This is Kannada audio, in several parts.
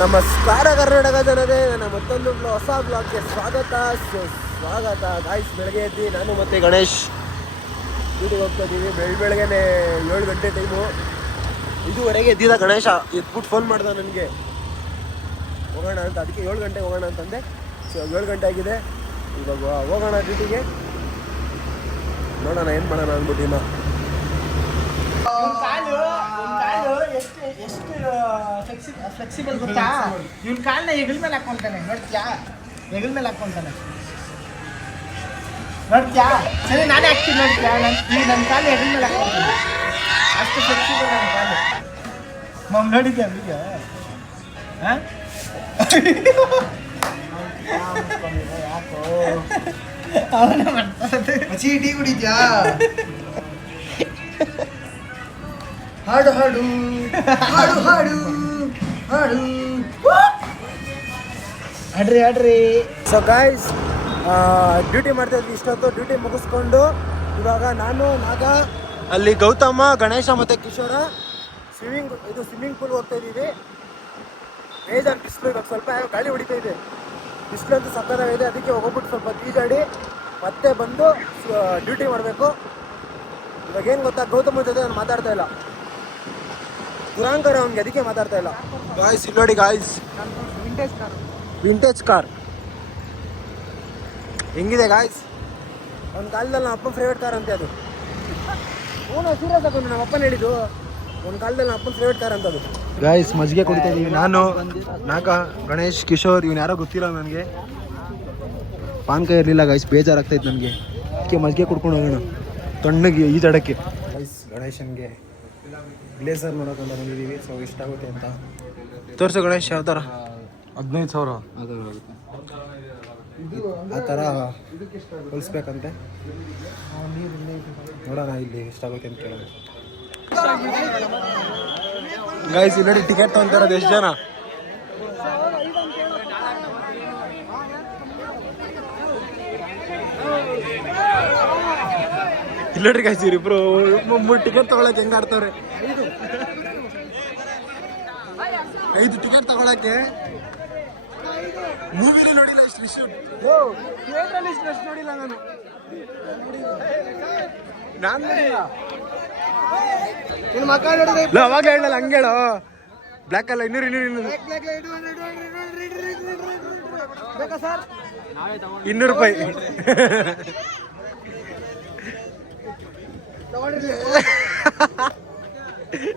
ನಮಸ್ಕಾರ ಕರ್ನಾಟಕ ಜನತೆ, ನನ್ನ ಮತ್ತೊಂದು ಹೊಸ ಬ್ಲಾಗ್ಗೆ ಸ್ವಾಗತ. ಗಾಯ್ಸ್, ಬೆಳಗ್ಗೆ ಎದ್ದು ನಾನು ಮತ್ತು ಗಣೇಶ್ ಡ್ಯೂಟಿಗೆ ಹೋಗ್ತಾ ಇದ್ದೀವಿ. ಬೆಳಗ್ಗೆನೆ 7 ಗಂಟೆ ಟೈಮು. ಇದುವರೆಗೆ ಎದ್ದಿದ್ದ ಗಣೇಶ ಎದ್ಬಿಟ್ಟು ಫೋನ್ ಮಾಡ್ದ ನನಗೆ ಹೋಗೋಣ ಅಂತ. ಅದಕ್ಕೆ 7 ಗಂಟೆಗೆ ಹೋಗೋಣ ಅಂತಂದೆ. ಸೊ 7 ಗಂಟೆ ಆಗಿದೆ. ಇವಾಗ ಹೋಗೋಣ ಡ್ಯೂಟಿಗೆ. ನೋಡೋಣ ಏನು ಮಾಡೋಣ ಅಂದ್ಬಿಟ್ಟಿನ. ಎಷ್ಟು ಫ್ಲೆಕ್ಸಿಬಲ್ ಗೊತ್ತಾ? ಇವ್ನ ಕಾಲನ್ನ ಹೆಗಲ ಮೇಲೆ ಹಾಕೊಂತಾನೆ, ನೋಡ್ತೀಯಾ? ಹೆಗಲ ಮೇಲೆ ಹಾಕೊಂತಾನೆ, ನೋಡ್ತೀಯಾ? ಸರಿ, ನಾನೇ ಹಾಕ್ತೀನಿ, ನೋಡ್ತೀಯಾ? ನನ್ನ ಕಾಲು ಹೆಗಲ ಮೇಲೆ ಹಾಕೊಂತಾನೆ, ಅಷ್ಟು ಫ್ಲೆಕ್ಸಿಬಲ್ ನನ್ನ ಕಾಲು. ಮಮ್ಮ ನೋಡಿದ್ಯಾ ವಿಡಿಯೋ? ಯಾಕೋ ಅವನ ಮಾಡ್ತಾರೆ. ಟೀ ಕುಡಿದ್ಯಾ? ಹಾಡು ಹಾಡು ಹಾಡು ಹಾಡು ಹಾಡು ಹಾಡ್ರಿ. ಸೊ ಗಾಯ್ಸ್, ಡ್ಯೂಟಿ ಮಾಡ್ತಾ ಇದ್ವಿ ಇಷ್ಟೊತ್ತು. ಡ್ಯೂಟಿ ಮುಗಿಸ್ಕೊಂಡು ಇವಾಗ ನಾನು, ನಾಗ, ಅಲ್ಲಿ ಗೌತಮ, ಗಣೇಶ ಮತ್ತು ಕಿಶೋರ ಸ್ವಿಮ್ಮಿಂಗ್ ಪೂಲ್ ಹೋಗ್ತಾ ಇದ್ದೀವಿ. ಬೇಜಾರು ಬಿಸಿಲು, ಇವಾಗ ಸ್ವಲ್ಪ ಗಾಳಿ ಹೊಡಿತಾ ಇದೆ. ಬಿಸಿಲು ಅಂತೂ ಸಕ್ಕತ್ತಾಗಿದೆ. ಅದಕ್ಕೆ ಹೋಗ್ಬಿಟ್ಟು ಸ್ವಲ್ಪ ಈಜಾಡಿ ಮತ್ತೆ ಬಂದು ಡ್ಯೂಟಿ ಮಾಡಬೇಕು. ಇವಾಗ ಏನು ಗೊತ್ತಾ, ಗೌತಮ ಜೊತೆ ನಾನು ಮಾತಾಡ್ತಾ ಇಲ್ಲ, ಪುರಾಂಕರ ಅವ್ನಿಗೆ, ಅದಕ್ಕೆ ಮಾತಾಡ್ತಾ ಇಲ್ಲ. ಗಾಯ್ಸ್ ಇಲ್ಲಿ ನೋಡಿ ಗಾಯ್ಸ್, ವಿಂಟೇಜ್ ಕಾರ್ ಹೆಂಗಿದೆ ಗಾಯ್ಸ್. ಒಂದು ಕಾಲದಲ್ಲಿ ನಮ್ಮ ಅಪ್ಪನ ಫೇವ್ರೇಟ್ ಕಾರ್ ಅಂತೆ ಅದು. ಸೀರಿಯಸ್ ಆಗೋದು, ನಮ್ಮ ಅಪ್ಪನ ಹೇಳಿದ್ದು. ಒಂದು ಕಾಲದಲ್ಲಿ ನಮ್ಮ ಅಪ್ಪನ ಫೇವ್ರೇಟ್ ಕಾರ್ ಅಂತ ಅದು. ಗಾಯ್ಸ್, ಮಜ್ಜಿಗೆ ಕುಡಿತಾ ಇದ್ದೀವಿ. ನಾನು, ನಾಗ, ಗಣೇಶ್, ಕಿಶೋರ್, ಇವನು ಯಾರೋ ಗೊತ್ತಿಲ್ಲ ನನಗೆ. ಪಾನ್ಕ ಇರಲಿಲ್ಲ ಗಾಯ್ಸ್, ಬೇಜಾರಾಗ್ತಾಯಿತ್ತು ನನಗೆ. ಅದಕ್ಕೆ ಮಜ್ಜಿಗೆ ಕುಡ್ಕೊಂಡು ಹೋಗೋಣ ತಣ್ಣಗೆ ಈಜಾಡೋಕ್ಕೆ. ಗಾಯ್ಸ್, ಗಣೇಶನ್ಗೆ ಬ್ಲೇಸರ್ ನೋಡೋಕಂತ ಬಂದಿದ್ದೀವಿ. ಸೊ ಎಷ್ಟಾಗುತ್ತೆ ಅಂತ ತೋರಿಸು ಗಣೇಶ್. ಯಾವ ಥರ? 15,000 ಆ ಥರ ಹೊಲಿಸ್ಬೇಕಂತೆ. ನೋಡೋಣ ಇಲ್ಲಿ ಎಷ್ಟಾಗುತ್ತೆ ಅಂತ ಕೇಳೋಣ. ಗಾಯ್ಸ್ ಇಲ್ಲಿ ನೋಡಿ, ಟಿಕೆಟ್ ತೊಗೊಂತಾರದು ಎಷ್ಟು ಜನ. ಇಲ್ಲೋಡ್ರಿ ಗಾಯ್ಸ್, ಇವ್ರಿಬ್ರು 3 ಟಿಕೆಟ್ ತಗೊಳಕ್ಕೆ ಹೆಂಗೆ ಆಡ್ತವ್ರೆ. 5 ಟಿಕೆಟ್ ತಗೊಳಕ್ಕೆ. ಮೂವಿಲೇ ನೋಡಿಲ್ಲ ಇಷ್ಟು ರಿಶ್. ಥಿಯೇಟ್ರಲ್ಲಿ ಇಷ್ಟು ರಶ್ ನೋಡಿಲ್ಲ ನಾನು ನೋಡಿಲ್ಲ. ನಿನ್ನ ಮಕ್ಕ ನೋಡಿದ್ರೆ ಅವಾಗ ಹೇಳಲ್ಲ, ಹಂಗೆ ಹೇಳೋ. ಬ್ಲ್ಯಾಕ್ ಅಲ್ಲ, 200 ಬೇಕಾ ಸರ್? 200 ರೂಪಾಯಿ.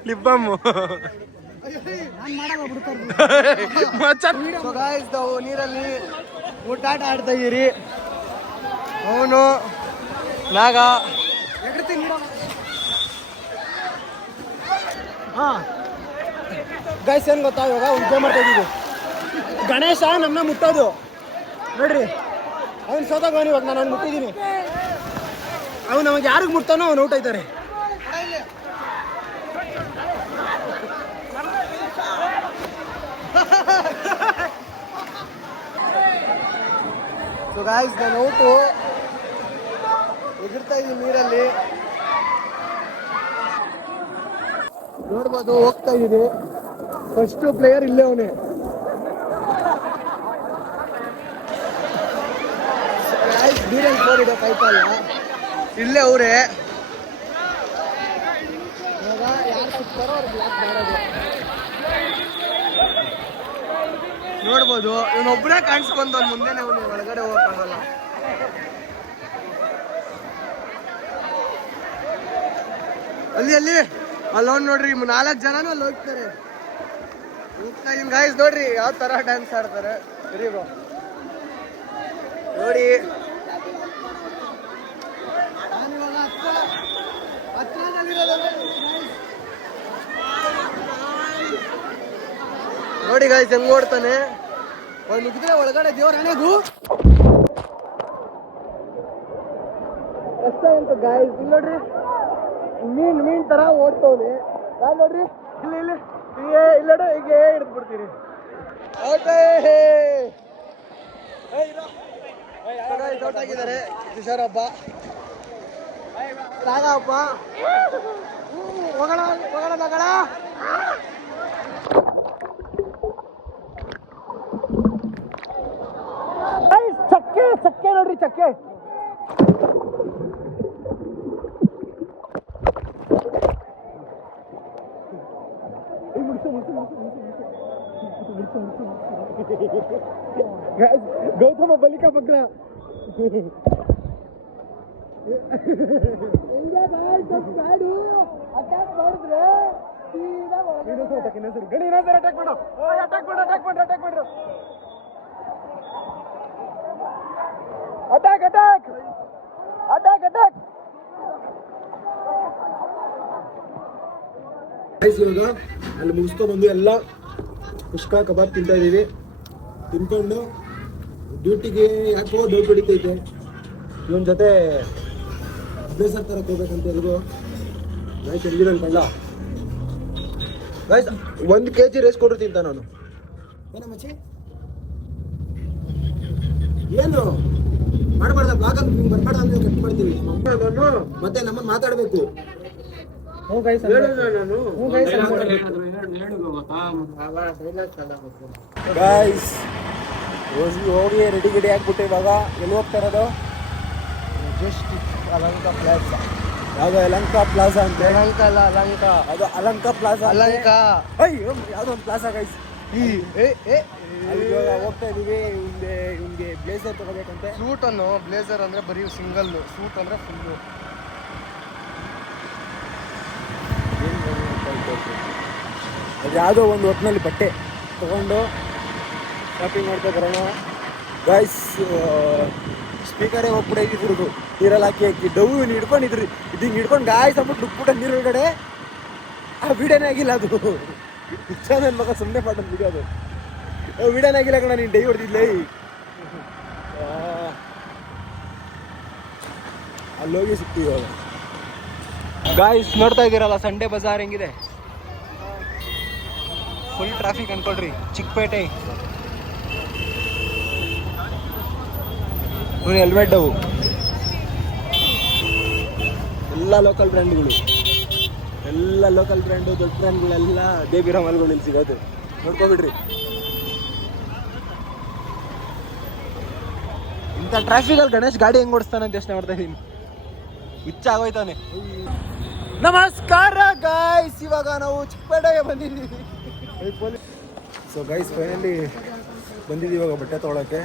Lip balm. ನೀರಲ್ಲಿ ಊಟಾಟ ಆಡ್ತಾ ಇದೀರಿ. ಅವನು, ನಾಗ, ಗೈಸ್ ಏನು ಗೊತ್ತಾ, ಇವಾಗ ಉದ್ಯೋಗ ಮಾಡ್ತಾ ಇದ್ದೀವಿ. ಗಣೇಶ ನಮ್ಮನ್ನ ಮುಟ್ಟೋದು ನೋಡ್ರಿ. ಅವ್ನು ಸೋತಾಗವನು. ಇವಾಗ ನಾನು ಅವ್ನು ಮುಟ್ಟಿದ್ದೀನಿ. ಅವ್ನು ನಮಗೆ ಯಾರಿಗೆ ಮುಟ್ತಾನೋ ಅವ್ನು ಔಟ್ ಆಯ್ತಾರೆ. ಸೊ ಗಾಯ್ಸ್, ನಾನು ಔಟು. ಎಗಿರ್ತಾ ಇದ್ದೀನಿ ನೀರಲ್ಲಿ, ನೋಡ್ಬೋದು. ಹೋಗ್ತಾ ಇದ್ದೀನಿ. ಫಸ್ಟ್ ಪ್ಲೇಯರ್ ಇಲ್ಲೇ ಅವನೇ. ನೀರಲ್ಲಿ ಕೋರಿದೆ ಕೈತಲ್ಲ, ಇಲ್ಲೇ ಅವರೇ. ಇವಾಗ ಯಾರು ಸಿಗ್ತಾರೋ ಅವ್ರು ಬ್ಲಾಕ್ ಮಾಡೋದು ನೋಡ್ಬೋದು. ಇವನೊಬ್ಬರೇ ಕಾಣಿಸ್ಕೊಂತ ಮುಂದೆನೆ, ಅವನು ಒಳಗಡೆ ಹೋಗಕ್ಕಾಗಲ್ಲ. ಅಲ್ಲಿ ಅಲ್ಲೋನ್ ನೋಡ್ರಿ, 4 ಜನನೂ ಅಲ್ಲಿ ಹೋಗ್ತಾರೆ. ಗಾಯ್ಸ್ ನೋಡ್ರಿ ಯಾವ ತರ ಡ್ಯಾನ್ಸ್ ಆಡ್ತಾರೆ. ನೋಡಿ ನೋಡಿ ಗಾಯ್ಸ್ ಹೆಂಗ್ ಓಡ್ತಾನೆ. ಅವ್ನು ನುಗ್ಗಿದ್ರೆ ಒಳಗಡೆ ದೇವ್ರ ಹಣೆಗೂ ಕಷ್ಟ ಅಂತ ಗಾಯ್ಸ್. ಇಲ್ಲಿ ನೋಡ್ರಿ, ಮೀನ್ ತರ ಓಡ್ತವ್ನೆ. ನೋಡ್ರಿ ಇಲ್ಲಿ ಇಲ್ಲೋಡ ಹೀಗೆ ಹಿಡಿದು ಬಿಡ್ತೀರಿ. ಔಟ್ ಆಗಿದ್ದಾರೆ ಕಿಶೋರ್ ಹಬ್ಬ, ರಾಗ ಹಬ್ಬ. ಹೋಗೋಣ. ಚಕ್ಕೆ ಗೌತಮ ಬಲಿಕ ಬಗ್ರ ಅಟ್ಯಾಕ್ ಮಾಡಿದ್ರೆ ಗಡಿ ಇನ್ನೊಂದ್ಸರಿ ಅಟ್ಯಾಕ್ ಮಾಡು ಅಟ್ಯಾಕ್ ಮಾಡ್ರು ಅಟ್ಯಾಕ್ ಇವಾಗ ಅಲ್ಲಿ ಮುಗಿಸ್ಕೊಂಡ್ಬಂದು ಎಲ್ಲ ಕುಷ್ಕ ಕಬಾಬ್ ತಿಂತಾ ಇದೀವಿ. ತಿನ್ಕೊಂಡು ಡ್ಯೂಟಿಗೆ ಯಾಕೋ ಡೌಟ್ ಹೊಡಿತೈತೆ, ಇವನ್ ಜೊತೆ ಬ್ಲೇಸರ್ ತರಕ್ಕೆ ಹೋಗ್ಬೇಕಂತ ಎಲ್ಗೋ ಗಾಯ್ಸ್ ಎಲ್ಲಿದ್ದಾನೆ ಕಳ್ಳ. ಗಾಯ್ಸ್ 1 kg ರೈಸ್ ಕೊಡ್ರು ತಿಂತ ನಾನು. ಏನ ಮಚ್ಚಿ ಏನು ಮಾಡಬಾರ್ದ ಬ್ಲಾಗ್ ಅಂತ ನಿಮ್ಗೆ ಬರ್ಬೇಡ ಅಂದ್ರೆ ಕಟ್ ಮಾಡ್ತೀವಿ ಮತ್ತೆ ನಮ್ಮನ್ನ ಮಾತಾಡ್ಬೇಕು. ಗಾಯ್ಸ್ ಹೋಗಿ ರೆಡಿ ಆಗ್ಬಿಟ್ಟು ಇವಾಗ ಎಲ್ಲಿ ಹೋಗ್ತಾ ಇರೋದು? ಜಸ್ಟ್ ಅಲಂಕ ಪ್ಲಾಜಾ. ಯಾವ್ದು ಯಲಹಂಕ ಪ್ಲಾಜಾ ಅಂತ? ಯಲಹಂಕ ಅಲ್ಲ, ಅಲಂಕ. ಅದು ಅಲಂಕ ಪ್ಲಾಜಾ. ಅಲಂಕ ಯಾವ್ದೋ ಒಂದು ಪ್ಲಾಜಾ ಗೈಸ್. ಇವಾಗ ಹೋಗ್ತಾ ಇದೀವಿ. ಇವ್ನಿಗೆ ಬ್ಲೇಸರ್ ತಗೋಬೇಕಂತೆ. ಸೂಟ್ ಅನ್ನು ಬ್ಲೇಸರ್ ಅಂದ್ರೆ ಬರೀ ಸಿಂಗಲ್, ಸೂಟ್ ಅಂದ್ರೆ ಫುಲ್ಲು. ಅದು ಯಾವುದೋ ಒಂದು ಹೊತ್ತಿನಲ್ಲಿ ಬಟ್ಟೆ ತಗೊಂಡು ಶಾಪಿಂಗ್ ಮಾಡ್ತಾ ಬರೋಣ ಗಾಯ್ಸ್. ಸ್ಪೀಕರೇ ಹೋಗ್ಬಿಟ್ಟಿದ್ರು ನೀರಲ್ಲಿ ಹಾಕಿ ಡವ್ ಹಿಡ್ಕೊಂಡಿದ್ರಿ ಇದು ಹಿಂಗೆ ಹಿಡ್ಕೊಂಡು ಗಾಯ್ಸ್ ಅಂದ್ಬಿಟ್ಟು ನುಗ್ಬಿಟ್ಟ ನೀರೊಳಗಡೆ. ಆ ವಿಡಿಯೋನೇ ಆಗಿಲ್ಲ, ಅದು ಚಾನಲ್ ಮಗ ಸುಮ್ಮನೆ ಮಾಡೋದು ವಿಡಿಯೋ. ಅದು ವಿಡಿಯೋನೇ ಆಗಿಲ್ಲ ಕಣ, ನೀನು ಡೈ ಹೊಡೆದಿದ್ಲೇ. ಅಲ್ಲೋಗಿ ಸಿಕ್ತೀವಿ ಇವಾಗ ಗಾಯ್ಸ್. ನೋಡ್ತಾ ಇದ್ದೀರಲ್ಲ ಸಂಡೇ ಬಜಾರ್ ಹೆಂಗಿದೆ, ಫುಲ್ ಟ್ರಾಫಿಕ್ ಅನ್ಕೊಳ್ರಿ. ಚಿಕ್ಕಪೇಟೆ ಹೆಲ್ಮೆಟ್ ಅವು ಎಲ್ಲ ಲೋಕಲ್ ಬ್ರ್ಯಾಂಡ್ಗಳು, ಎಲ್ಲ ಲೋಕಲ್ ಬ್ರ್ಯಾಂಡು ದೊಡ್ಡ ಬ್ರ್ಯಾಂಡ್ಗಳೆಲ್ಲ ದೇವಿರ ಮಾಲ್ಗಳು ಇಲ್ಲಿ ಸಿಗೋದು. ನೋಡ್ಕೊಬಿಡ್ರಿ. ಇಂಥ ಟ್ರಾಫಿಕಲ್ಲಿ ಗಣೇಶ್ ಗಾಡಿ ಹೆಂಗ್ ಓಡಿಸ್ತಾನೆ ಅಂತ ಯೋಚನೆ ಮಾಡ್ತಾ ಇದ್ದೀನಿ. ಹುಚ್ಚ ಆಗೋಯ್ತಾನೆ. ನಮಸ್ಕಾರ ಗಾಯ್ಸ್, ಇವಾಗ ನಾವು ಚಿಕ್ಕಪೇಟೆಗೆ ಬಂದಿದ್ದೀವಿ. ಸೊ ಗೈಸ್ ಫೈನಲಿ ಬಂದಿದ್ದೀವಿ ಇವಾಗ ಬಟ್ಟೆ ತೊಗೊಳಕ್ಕೆ.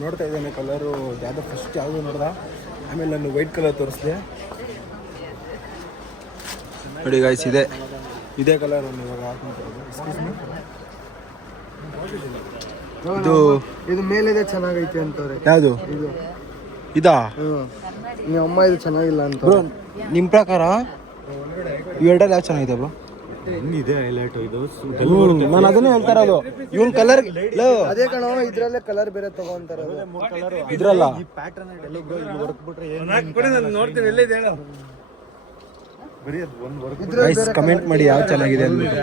ನೋಡ್ತಾ ಇದ್ದೇನೆ ಕಲರು ಯಾವುದೋ ಫಸ್ಟ್ ಯಾವುದು ನೋಡ್ದ, ಆಮೇಲೆ ನಾನು ವೈಟ್ ಕಲರ್ ತೋರಿಸಿದೆ. ನೋಡಿ ಗಾಯ್ಸ್, ಇದೇ ಕಲರ್ ನಾನು ಇವಾಗ ಹಾಕೊಂತಿರೋದು. ಇದು ಮೇಲಿದೆ ಚೆನ್ನಾಗೈತೆ ಅಂತವ್ರೆ. ಯಾವುದು ಇದಾ? ನಿಮ್ಮ ಅಮ್ಮ ಇದು ಚೆನ್ನಾಗಿಲ್ಲ ಅಂತ. ನಿಮ್ಮ ಪ್ರಕಾರ ಇವೆರಡಲ್ಲಿ ಯಾವ ಚೆನ್ನಾಗಿದೆ ಬ್ರೋ? ಇದೆ ಹೈಲೈಟ್ ಇದು. ನಾನು ಅದನ್ನೇ ಹೇಳ್ತಾ ಇರೋದು. ಇವನ್ ಕಲರ್ ಅದೇ ಕಣ, ಇದ್ರಲ್ಲೇ ಕಲರ್ ಬೇರೆ ತಗೊಂತಾರೆ. ಇದ್ರಲ್ಲ ಈ ಪ್ಯಾಟರ್ನ್ ಹೊರಕ್ಬಿಟ್ರೆ ನೋಡ್ತೀನಿ ಎಲ್ಲಿದೆ ಹೇಳು. ಬರೀ ಅದು ಒಂದು ವರ್ಕ್. ಗೈಸ್ ಕಮೆಂಟ್ ಮಾಡಿ ಯಾವ ಚೆನ್ನಾಗಿದೆ ಅಂದ್ಬಿಟ್ಟು.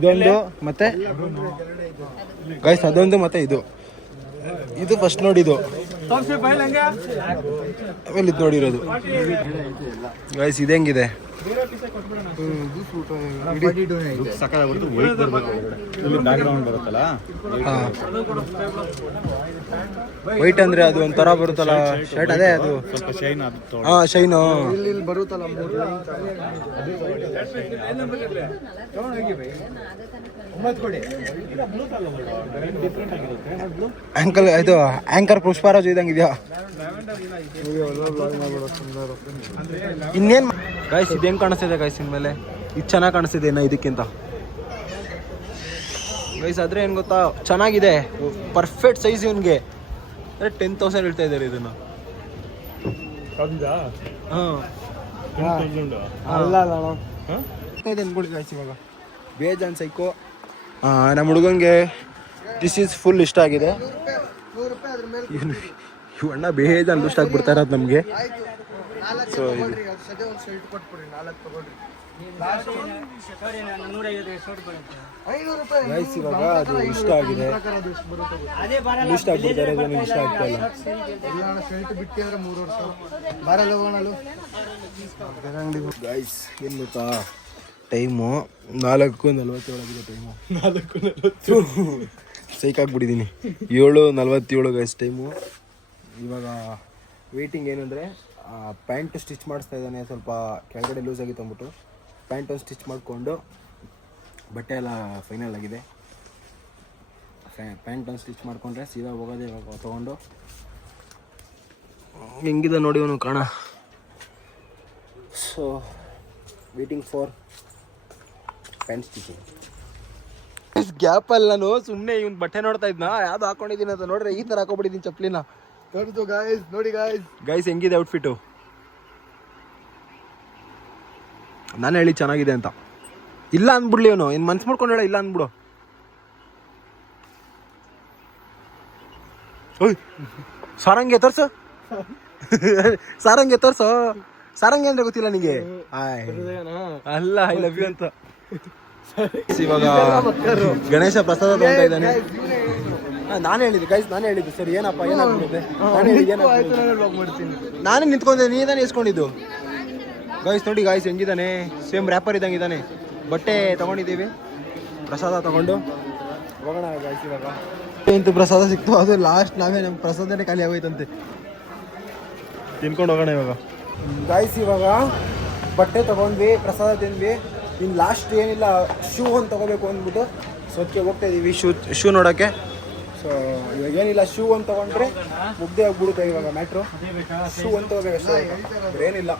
ಇದೊಂದು ಮತ್ತೆ ಗೈಸ್ ಅದೊಂದು ಮತ್ತೆ ಇದು ಫಸ್ಟ್ ನೋಡಿದ್ದು, ಆಮೇಲೆ ಇದು ನೋಡಿರೋದು. ಗೈಸ್ ಇದು ಹೆಂಗಿದೆ? ಸಕಾಲಾಗ್ಬಿಟ್ಟು ವೈಟ್ ಬರಬೇಕು, ಇಲ್ಲಿ ಬ್ಯಾಕ್ ಗ್ರೌಂಡ್ ಬರುತ್ತಲ್ಲ ವೈಟ್ ಅಂದ್ರೆ ಅದು ಒಂಥರ ಬರುತ್ತಲ್ಲ ಶರ್ಟ್, ಅದೇ ಅದು ಸ್ವಲ್ಪ ಶೈನ್ ಅದು. ಶೈನು ಇಲ್ಲಿ ಬರುತ್ತಲ್ಲ ಆಂಕಲ್ ಇದು ಆಂಕರ್ ಪುಷ್ಪರಾಜ್ ಇದಂಗೆ ಇದೆಯಾ? ಇನ್ನೇನ್ ಗೈಸ್ ಇದು ಹೆಂಗ್ ಕಾಣಿಸ್ತಿದೆ ಗೈಸ್ ಇನ್ಮೇಲೆ? ಇದು ಚೆನ್ನಾಗಿ ಕಾಣಿಸ್ತಿದೆ ಇನ್ನ ಇದಕ್ಕಿಂತ ಗೈಸ್. ಆದ್ರೆ ಏನ್ ಗೊತ್ತಾ, ಚೆನ್ನಾಗಿದೆ, ಪರ್ಫೆಕ್ಟ್ ಸೈಜ್ ಇವನ್ಗೆ. 10,000 ಹೇಳ್ತಾ ಇದ್ದಾರೆ ಇದನ್ನ. ಅಲ್ಲ ಅನ್ಕೊಳ್ಳಿ ಗೈಸ್. ಇವಾಗ ಬೇಜಾನ್ ಸೈಕೋ ನಮ್ಮ ಹುಡುಗಂಗೆ ದಿಸ್ ಈಸ್ ಫುಲ್ ಇಷ್ಟ ಆಗಿದೆ. ಅಣ್ಣ ಬೇಜಾನ್ ಇಷ್ಟ ಆಗ್ಬಿಡ್ತಾ ಇರೋದು ನಮಗೆ. ಸೊ ಗೈಸ್ ಇವಾಗ ಅದು ಇಷ್ಟ ಆಗಿದೆ, ಇಷ್ಟ ಆಗ್ಬಿಡ್ತಾ ಇರೋದು, ನನಗೆ ಇಷ್ಟ ಆಗ್ತಾ ಇಲ್ಲ. ಗೈಸ್ ಏನು ಗೊತ್ತಾ, ಟೈಮು 4:47 ಟೈಮು. 4:40 ಸೈಕ್ ಆಗ್ಬಿಟ್ಟಿದ್ದೀನಿ. 7:47 ಗೈಸ್ ಟೈಮು. ಇವಾಗ ವೇಟಿಂಗ್ ಏನಂದರೆ ಪ್ಯಾಂಟ್ ಸ್ಟಿಚ್ ಮಾಡಿಸ್ತಾ ಇದ್ದಾನೆ. ಸ್ವಲ್ಪ ಕೆಳಗಡೆ ಲೂಸ್ ಆಗಿತ್ತು ಅಂದ್ಬಿಟ್ಟು ಪ್ಯಾಂಟ್ ಒಂದು ಸ್ಟಿಚ್ ಮಾಡಿಕೊಂಡು ಬಟ್ಟೆ ಎಲ್ಲ ಫೈನಲ್ ಆಗಿದೆ. ಪ್ಯಾಂಟ್ ಒಂದು ಸ್ಟಿಚ್ ಮಾಡಿಕೊಂಡ್ರೆ ಸೀದಾ ಹೋಗೋದೇ ಇವಾಗ ತೊಗೊಂಡು. ಹೆಂಗಿದೆ ನೋಡಿ ಅವನು ಕಾಣ. So waiting for pant stitching. ಗ್ಯಾಪಲ್ಲಿ ನಾನು ಸುಮ್ಮನೆ ಇವ್ನು ಬಟ್ಟೆ ನೋಡ್ತಾ ಇದ್ನ, ಯಾವ್ದು ಹಾಕೊಂಡಿದ್ದೀನಿ ಅಂತ ನೋಡ್ರೆ ಈ ಥರ ಹಾಕೊಂಡ್ಬಿಟ್ಟಿದ್ದೀನಿ ಚಪ್ಪಲಿನ. ನೋಡಿದ್ದು ಗಾಯ್ಸ್, ನೋಡಿ ಗಾಯ್ಸ್ ಹೆಂಗಿದೆ ಔಟ್ಫಿಟ್ಟು. ನಾನು ಹೇಳಿ ಚೆನ್ನಾಗಿದೆ ಅಂತ. ಇಲ್ಲ ಅಂದ್ಬಿಡ್ಲಿ ಅವನು, ಇನ್ನು ಮನ್ಸು ಮಾಡ್ಕೊಂಡು ಹೇಳ ಇಲ್ಲ ಅಂದ್ಬಿಡು. ಓಯ್ ಸಾರಂಗೆ ತೋರ್ಸು, ಸಾರಂಗೆ ತೋರ್ಸು. ಸಾರಂಗೆ ಅಂದ್ರೆ ಗೊತ್ತಿಲ್ಲ ನಿಂಗೆ? ಅಲ್ಲ ಐ ಲವ್ ಯು ಅಂತ. ಇವಾಗ ಗಣೇಶ ಪ್ರಸಾದ ತಗೊಂತ ಇದ್ದಾನೆ. ನಾನು ಹೇಳಿದ್ದು ಗೈಸ್, ನಾನು ಹೇಳಿದ್ದು ಸರಿ. ಏನಪ್ಪ ಏನಾಗ್ಬಿಡುತ್ತೆ, ನಾನೇ ನಿಂತ್ಕೊಂಡೆ, ನೀನೇ ಇಸ್ಕೊಂಡಿದ್ದು. ಗೈಸ್ ನೋಡಿ ಗಾಯ್ಸ್ ಹೆಂಗಿದ್ದಾನೆ, ಸೇಮ್ ರ್ಯಾಪರ್ ಇದ್ದಂಗೆ ಇದ್ದಾನೆ. ಬಟ್ಟೆ ತಗೊಂಡಿದ್ದೀವಿ, ಪ್ರಸಾದ ತಗೊಂಡು ಹೋಗೋಣ ಗಾಯ್ಸ್. ಇವಾಗ ಎಂಟು ಪ್ರಸಾದ ಸಿಕ್ತು, ಅದು ಲಾಸ್ಟ್ ನಾವೇ ನಮ್ಮ ಪ್ರಸಾದನೇ ಖಾಲಿ ಆಗೋಯ್ತಂತೆ. ತಿನ್ಕೊಂಡು ಹೋಗೋಣ ಇವಾಗ ಗಾಯ್ಸ್. ಇವಾಗ ಬಟ್ಟೆ ತೊಗೊಂಡ್ವಿ, ಪ್ರಸಾದ ತಿಂದ್ವಿ. ಇನ್ನು ಲಾಸ್ಟ್ ಏನಿಲ್ಲ, ಶೂ ಒಂದು ತೊಗೋಬೇಕು ಅಂದ್ಬಿಟ್ಟು ಸೊಕ್ಕೆ ಹೋಗ್ತಾ ಇದ್ದೀವಿ ಶೂ ನೋಡೋಕ್ಕೆ. ಸೊ ಇವಾಗ ಏನಿಲ್ಲ, ಶೂ ಒಂದು ತೊಗೊಂಡ್ರೆ ಮುಗ್ದೆ ಹೋಗ್ಬಿಡುತ್ತೆ ಇವಾಗ ಮ್ಯಾಟ್ರು. ಶೂ ಒಂದು ತೊಗೋಬೇಕಷ್ಟೇ, ಏನಿಲ್ಲ.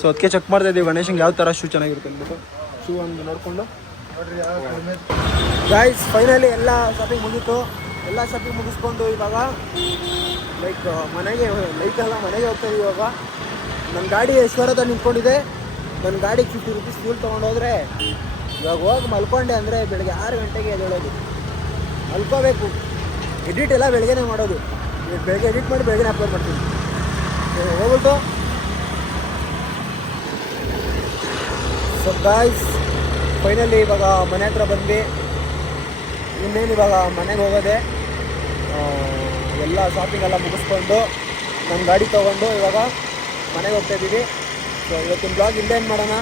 ಸೊ ಅದಕ್ಕೆ ಚೆಕ್ ಮಾಡ್ತಾ ಇದ್ದೀವಿ ಗಣೇಶಂಗೆ ಯಾವ ಥರ ಶೂ ಚೆನ್ನಾಗಿರುತ್ತೆ ಅಂದ್ಬಿಟ್ಟು. ಶೂ ಒಂದು ನೋಡಿಕೊಂಡು ಗಾಯ್ಸ್ ಫೈನಲಿ ಎಲ್ಲ ಶಾಪಿಂಗ್ ಮುಗೀತು. ಎಲ್ಲ ಶಾಪಿಂಗ್ ಮುಗಿಸ್ಕೊಂಡು ಇವಾಗ ಮನೆಗೆ ಹೋಗ್ತಾ ಇದೀವಿ. ಇವಾಗ ನನ್ನ ಗಾಡಿ ಐಶ್ವರ್ಯದ ನಿಂತ್ಕೊಂಡಿದೆ. ನನ್ನ ಗಾಡಿಗೆ 50 ರೂಪೀಸ್ ಫ್ಯೂಲ್ ತೊಗೊಂಡೋದ್ರೆ ಇವಾಗ ಹೋಗಿ ಮಲ್ಕೊಂಡೆ ಅಂದರೆ ಬೆಳಗ್ಗೆ 6 ಗಂಟೆಗೆ ಎದ್ದೇಳೋದು. ಮಲ್ಕೋಬೇಕು. ಎಡಿಟ್ ಎಲ್ಲ ಬೆಳಗ್ಗೆನೇ ಮಾಡೋದು. ಬೆಳಗ್ಗೆ ಎಡಿಟ್ ಮಾಡಿ ಬೆಳಗ್ಗೆ ಅಪ್ಲೋಡ್ ಮಾಡ್ತೀನಿ. ಹೋಗ್ಬಿಟ್ಟು ಸೊ ಗಾಯ್ಸ್ ಫೈನಲಿ ಇವಾಗ ಮನೆ ಹತ್ರ ಬಂದ್ವಿ. ಇನ್ನೇನು ಇವಾಗ ಮನೆಗೆ ಹೋಗೋದೆ. ಎಲ್ಲ ಶಾಪಿಂಗ್ ಎಲ್ಲ ಮುಗಿಸ್ಕೊಂಡು ನನ್ನ ಗಾಡಿ ತೊಗೊಂಡು ಇವಾಗ ಮನೆಗೆ ಹೋಗ್ತಾ ಇದ್ದೀವಿ. ಸೊ ಇವತ್ತಿನ ಬ್ಲಾಗ್ ಇಲ್ಲೇನು ಮಾಡೋಣ.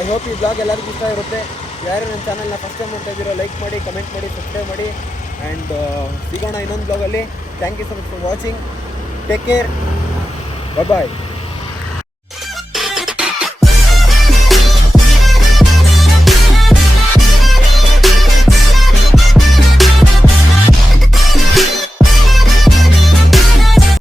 ಐ ಹೋಪ್ ಈ ಬ್ಲಾಗ್ ಎಲ್ಲರಿಗೂ ಇಷ್ಟ ಇರುತ್ತೆ. ಯಾರು ನನ್ನ ಚಾನಲ್ನ ಫಸ್ಟ್ ಟೈಮ್ ಮಾಡ್ತಾ ಇದ್ದೀರೋ ಲೈಕ್ ಮಾಡಿ, ಕಮೆಂಟ್ ಮಾಡಿ, ಸಬ್ಸ್ಕ್ರೈಬ್ ಮಾಡಿ. ಆ್ಯಂಡ್ ಸಿಗೋಣ ಇನ್ನೊಂದು ಬ್ಲಾಗಲ್ಲಿ. Thank you so much for watching. Take care. Bye.